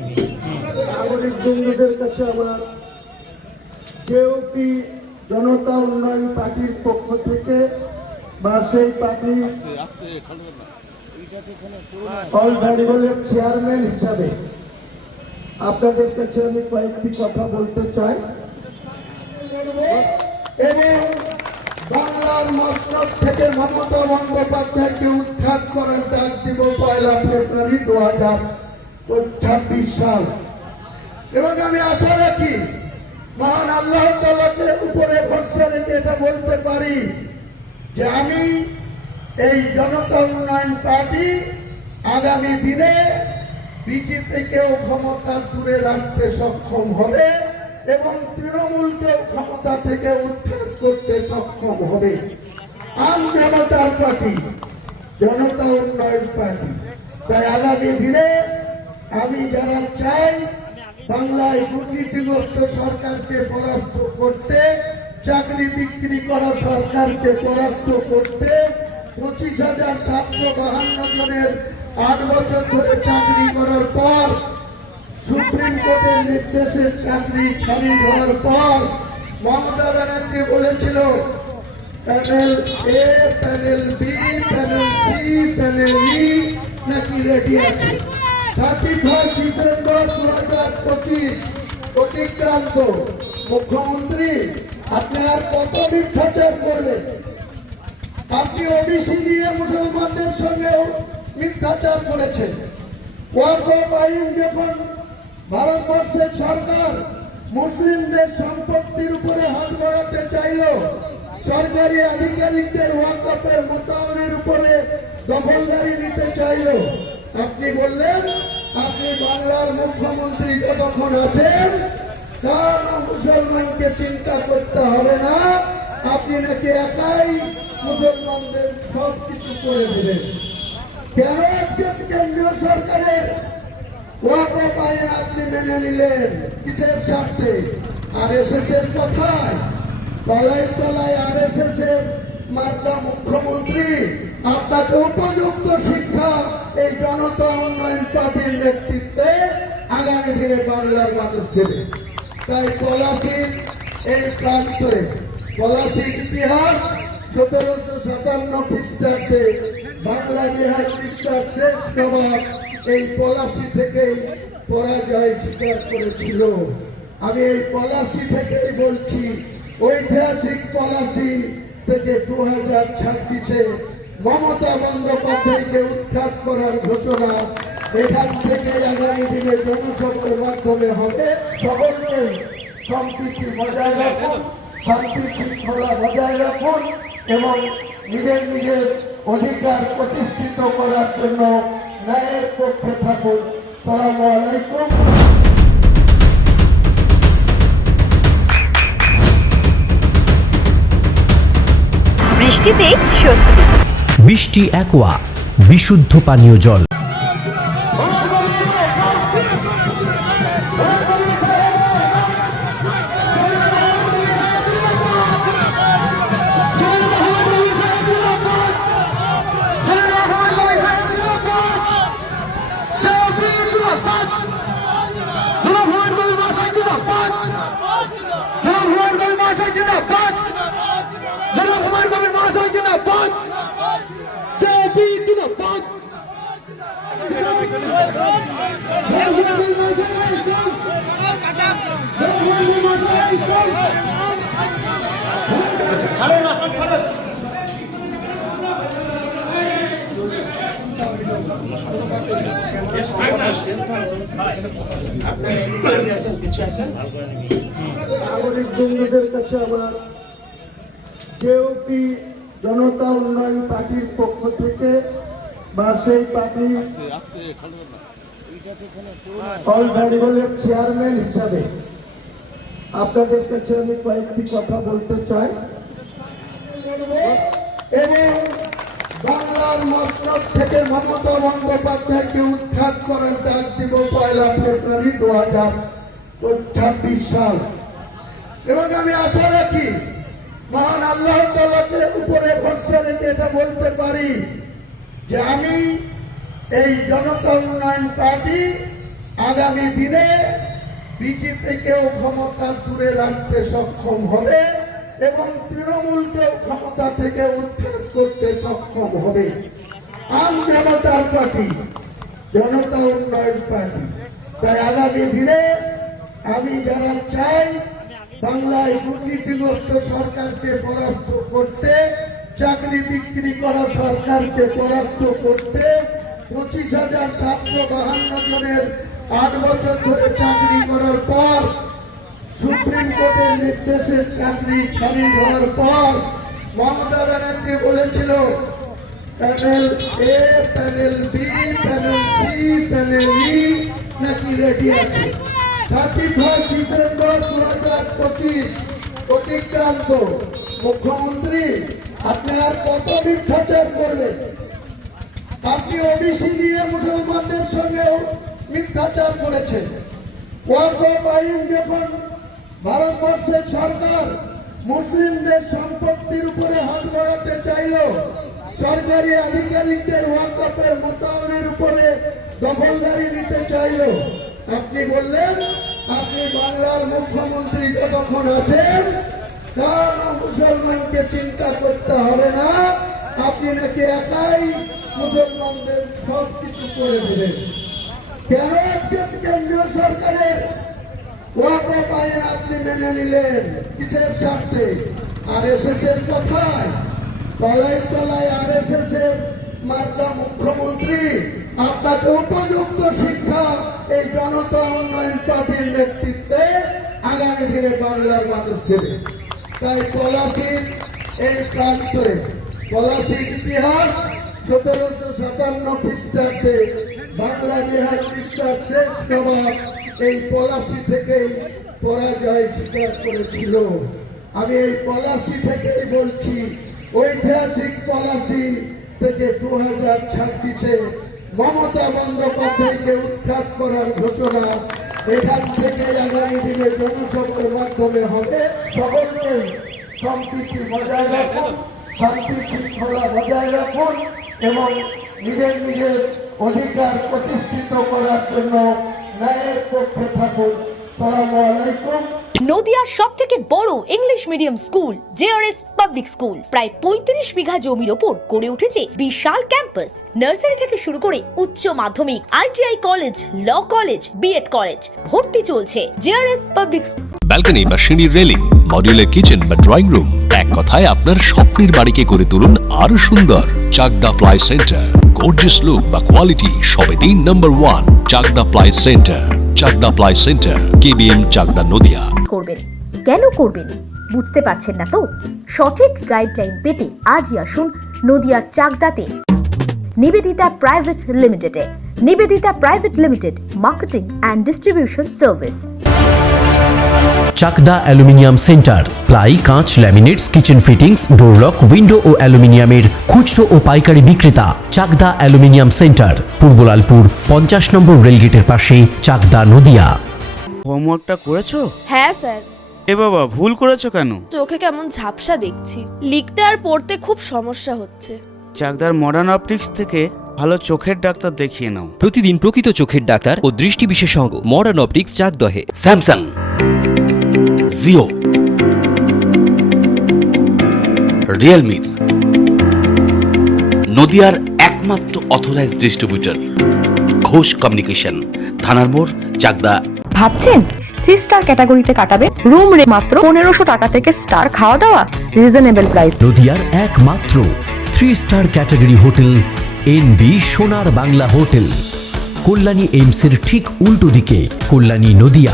নাগরিক বন্ধুদের কাছে আমার কেউপি জনতা উন্নয়ন পার্টির পক্ষ থেকে বা সেই পার্টির অল বেঙ্গলের চেয়ারম্যান হিসাবে আপনাদের কাছে আমি কয়েকটি কথা বলতে চাই এবং বাংলার মস্তক থেকে মমতা বন্দ্যোপাধ্যায়কে উৎখাত করার ডাক দিব 1 ফেব্রুয়ারি 2026 সাল। এবং আমি আশা রাখি মহান আল্লাহ তাআলাকে উপরে ভরসা রেখে এটা বলতে পারি যে আমি এই জনতা উন্নয়ন পার্টি আগামী দিনে বিজেপিকেও ক্ষমতা দূরে রাখতে সক্ষম হবে এবং তৃণমূলকেও ক্ষমতা থেকে উৎখাত করতে সক্ষম হবে। আম জনতার পার্টি জনতা উন্নয়ন পার্টি তাই আগামী দিনে আমি যারা চাই বাংলায় দুর্নীতিগ্রস্ত সরকারকে পরাস্ত করতে, চাকরি বিক্রি করা সরকারকে পরাস্ত করতে, 25,752 জনের 8 বছর ধরে চাকরি করার পর সুপ্রিম কোর্টের নির্দেশে চাকরি খারিজ হওয়ার পর মমতা ব্যানার্জি বলেছিল panel A, panel B, panel C, panel E নাকি রেডি আছে। 31 ডিসেম্বর 2025 অতিক্রান্ত। মুখ্যমন্ত্রী আপনি আর কত মিথ্যাচার করবেন? আপনি ওবিসি নিয়ে মুসলমানদের সঙ্গেও মিথ্যাচার করেছেন। ওয়াকফ আইন যখন ভারতবর্ষের সরকার মুসলিমদের সম্পত্তির উপরে হাত বাড়াতে চাইল, সরকারি আধিকারিকদের ওয়াকফের মোতাবের উপরে দখলদারি নিতে চাইল, আপনি বললেন আপনি বাংলার মুখ্যমন্ত্রী যতক্ষণ আছেন কারণ মুসলমানকে চিন্তা করতে হবে না, আপনি নাকি একাই মুসলমানদের সবকিছু করে দেবেন। কেন আজকে কেন্দ্রীয় সরকারের ওয়াকফ আইন আপনি মেনে নিলেন? কিসের স্বার্থে? আরএসএস এর কথায়? তলায় তলায় আরএসএস এর মার্কা মুখ্যমন্ত্রী আপনাকে উপযুক্ত শিক্ষা এই জনতা উন্নয়ন পার্টির নেতৃত্বে আগামী দিনে বাংলার মানুষ দেবে। তাই পলাশীর এই প্রান্তে পলাশীর ইতিহাস 1757 খ্রিস্টাব্দে বাংলা বিহার উড়িষ্যার শেষ নবাব এই পলাশী থেকেই পরাজয় স্বীকার করেছিল। আমি এই পলাশী থেকেই বলছি, ঐতিহাসিক পলাশী থেকে 2026-এ মমতা বন্দ্যোপাধ্যায়কে উৎখাত করার ঘোষণা এখান থেকে আগামী দিনে জনসভার মাধ্যমে হবে। সকলকে সম্প্রীতি বজায় রাখুন, শান্তি শৃঙ্খলা বজায় রাখুন এবং নিজের নিজের অধিকার প্রতিষ্ঠিত করার জন্য ন্যায়ের পক্ষে থাকুন। আসসালামু আলাইকুম। বৃষ্টিতে স্বস্তি। বৃষ্টি অ্যাকোয়া বিশুদ্ধ পানীয় জল। নাগরিক বন্ধুদের কাছে আমার জেওপি জনতা উন্নয়ন পার্টির পক্ষ থেকে বা সেই পার্টির অল বেঙ্গলের চেয়ারম্যান হিসাবে আপনাদের কাছে আমি কয়েকটি কথা বলতে চাই এবং বাংলার মসনদ থেকে মমতা বন্দ্যোপাধ্যায়কে উৎখাত করার ডাক দিব 1 ফেব্রুয়ারি 2026 সাল। এবং আমি আশা রাখি মহান আল্লাহ তাআলাকে উপরে ভরসা রেখে এটা বলতে পারি যে আমি এই জনতা উন্নয়ন পার্টি আগামী দিনে বিজেপিকেও ক্ষমতা দূরে রাখতে সক্ষম হবে এবং তৃণমূলকেও ক্ষমতা থেকে উৎখাত করতে সক্ষম হবে। আম জনতার পার্টি জনতা উন্নয়ন পার্টি, তাই আগামী দিনে আমি যারা চাই বাংলায় দুর্নীতিগ্রস্ত সরকারকে পরাস্ত করতে, চাকরি বিক্রি করা সরকারকে পরাস্ত করতে, 25,752 জনের 8 বছর ধরে চাকরি করার পর সুপ্রিম কোর্টের নির্দেশে চাকরি খারিজ হওয়ার পর মমতা ব্যানার্জি বলেছিল panel A, panel B, panel C, panel E নাকি রেডি আছে। 31 ডিসেম্বর 2025 অতিক্রান্ত। মুখ্যমন্ত্রী আপনি আর কত মিথ্যাচার করবেন? আপনি ওবিসি নিয়ে মুসলমানদের সঙ্গেও মিথ্যাচার করেছেন। ওয়াকফ আইন যখন ভারতবর্ষের সরকার মুসলিমদের সম্পত্তির উপরে হাত বাড়াতে চাইল, সরকারি আধিকারিকদের ওয়াকফের মোতাবের উপরে দখলদারি নিতে চাইল, আপনি বললেন আপনি বাংলার মুখ্যমন্ত্রী যতক্ষণ আছেন তার মুসলমানকে চিন্তা করতে হবে না, আপনি নাকি একাই মুসলমানদের সব কিছু করে দেবেন। কেন আজকে কেন্দ্রীয় সরকারের ওয়াকফ আইন আপনি মেনে নিলেন? কিসের স্বার্থে? আরএসএস এর কথায়? তলায় তলায় আরএসএস এর মার্কা মুখ্যমন্ত্রী আপনাকে উপযুক্ত শিক্ষা এই জনতা উন্নয়ন পার্টির নেতৃত্বে আগামী দিনে বাংলার মানুষ দেবে। তাই পলাশীর এই প্রান্তরে পলাশীর ইতিহাস 1757 খ্রিস্টাব্দে বাংলা বিহার উড়িষ্যার শেষ নবাব এই পলাশী থেকেই পরাজয় স্বীকার করেছিল। আমি এই পলাশী থেকেই বলছি, ঐতিহাসিক পলাশী থেকে 2026-এ মমতা বন্দ্যোপাধ্যায়কে উৎখাত করার ঘোষণা এখান থেকে আগামী দিনে জনসভার মাধ্যমে হবে। সকলকে সম্প্রীতি বজায় রাখুন, শান্তি শৃঙ্খলা বজায় রাখুন এবং নিজের নিজের অধিকার প্রতিষ্ঠিত করার জন্য ন্যায়ের পক্ষে থাকুন। আসসালামু আলাইকুম। নদিয়ার সব থেকে বড় English medium school JRS public school প্রায় 35 বিঘা জমির ওপর গড়ে উঠেছে বিশাল ক্যাম্পাস। নার্সারি থেকে শুরু করে উচ্চ মাধ্যমিক, ITI college, law college, BEd college, ভর্তি চলছে জেআরএস পাবলিক। ব্যালকনি বা সিঁড়ির রেলিং, মডিউলার কিচেন বা ড্রয়িং রুম, এক কথায় আপনার স্বপ্নের বাড়িকে করে তুলুন আরো সুন্দর। Chakdah ply centre, gorgeous look বা কোয়ালিটি সবে 3 নম্বর 1 Chakdah ply centre. Chakdah ply centre, KBM, Chakdah, Nadia. করবেন কেন করবেন বুঝতে পারছেন না তো? সঠিক গাইডলাইন পেতে আজই আসুন নদিয়ার চাকদাতে নিবেদিতা প্রাইভেট লিমিটেডে। Nivedita private limited, marketing and distribution service. Chakdah aluminium centre, ply, কাঁচ, laminates, kitchen fittings, door lock, window ও অ্যালুমিনিয়ামের খুচরো ও পাইকারি বিক্রেতা। চাকদা অ্যালুমিনিয়াম সেন্টার, পূর্ব লালপুর 50 নম্বর রেলগেটের পাশে, চাকদা, নদিয়া। হোমওয়ার্কটা করেছো? হ্যাঁ স্যার। এ বাবা, ভুল করেছো কেন? চোখে কেমন ঝাপসা দেখছি, লিখতে আর পড়তে খুব সমস্যা হচ্ছে। চাকদার মডার্ন অপটিক্স থেকে ভালো চোখের ডাক্তার দেখিয়ে নাও। প্রতিদিন প্রকৃত চোখের ডাক্তার ও দৃষ্টি বিশেষজ্ঞ মডার্ন অপটিক্স, চাকদহে। স্যামসাং, জিও, রিয়েলমি, নদিয়ার একমাত্র অথরাইজড ডিস্ট্রিবিউটর ঘোষ কমিউনিকেশন, থানার মোড়, চাকদা। ভাবছেন 3 স্টার ক্যাটাগরিতে কাটাবে? রুম রে মাত্র 1500 টাকা থেকে স্টার, খাওয়া দাওয়া রিজনেবল প্রাইস। নদিয়ার একমাত্র 3 স্টার ক্যাটাগরি হোটেল NB সোনার বাংলা হোটেল, কল্যাণী এইমসের ঠিক উল্টো দিকে, কল্যাণী নদিয়া।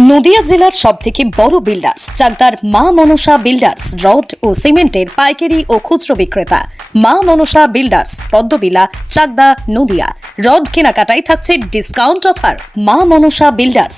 নদিয়া জেলার সব থেকে বড় বিল্ডার্স চাকদার মা মনসা বিল্ডার্স রড ও সিমেন্টের পাইকারি ও খুচরো বিক্রেতা। মা মনসা বিল্ডার্স, পদ্মবিলা, চাকদা, নদিয়া। রড কেনাকাটায় থাকছে ডিসকাউন্ট অফার। মা মনসা বিল্ডার্স,